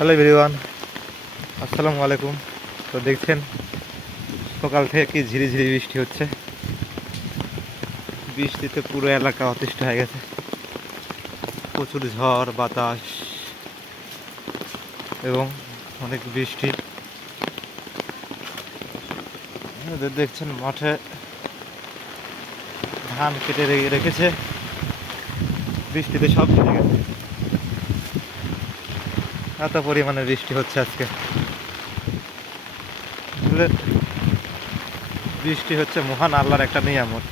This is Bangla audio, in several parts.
হ্যালো এভরিওয়ান, আসসালামু আলাইকুম। তো দেখছেন সকাল থেকে কি ঝিরিঝিরি বৃষ্টি হচ্ছে। বৃষ্টিতে পুরো এলাকা অতিষ্ঠ হয়ে গেছে। প্রচুর ঝড় বাতাস এবং অনেক বৃষ্টি। দেখছেন মাঠে ধান কেটে রেখেছে, বৃষ্টিতে সব ভিজে গেছে। এত পরিমাণে বৃষ্টি হচ্ছে আজকে। আসলে বৃষ্টি হচ্ছে মহান আল্লাহর একটা নিয়ামত।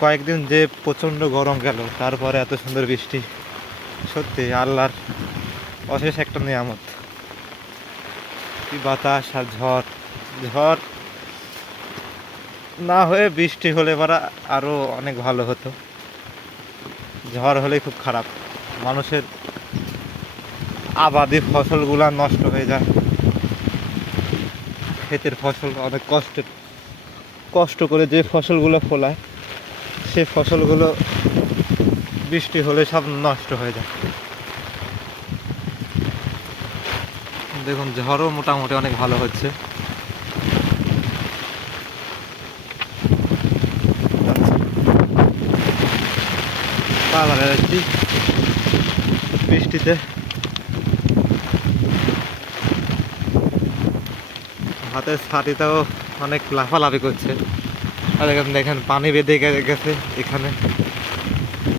কয়েকদিন যে প্রচণ্ড গরম গেল, তারপরে এত সুন্দর বৃষ্টি, সত্যি আল্লাহর অশেষ একটা নিয়ামত। কি বাতাস আর ঝড়। ঝড় না হয়ে বৃষ্টি হলে পরা আরও অনেক ভালো হতো। ঝড় হলে খুব খারাপ, মানুষের আবাদি ফসলগুলো নষ্ট হয়ে যায়। ক্ষেতের ফসল অনেক কষ্ট করে যে ফসলগুলো ফলায়, সে ফসলগুলো বৃষ্টি হলে সব নষ্ট হয়ে যায়। দেখুন ঝড়ও মোটামুটি অনেক ভালো হচ্ছে। বাজারে যাচ্ছি বৃষ্টিতে, হাতের ছাতিটাও অনেক লাফালাফি করছে। আর দেখেন পানি বেঁধে গেছে এখানে।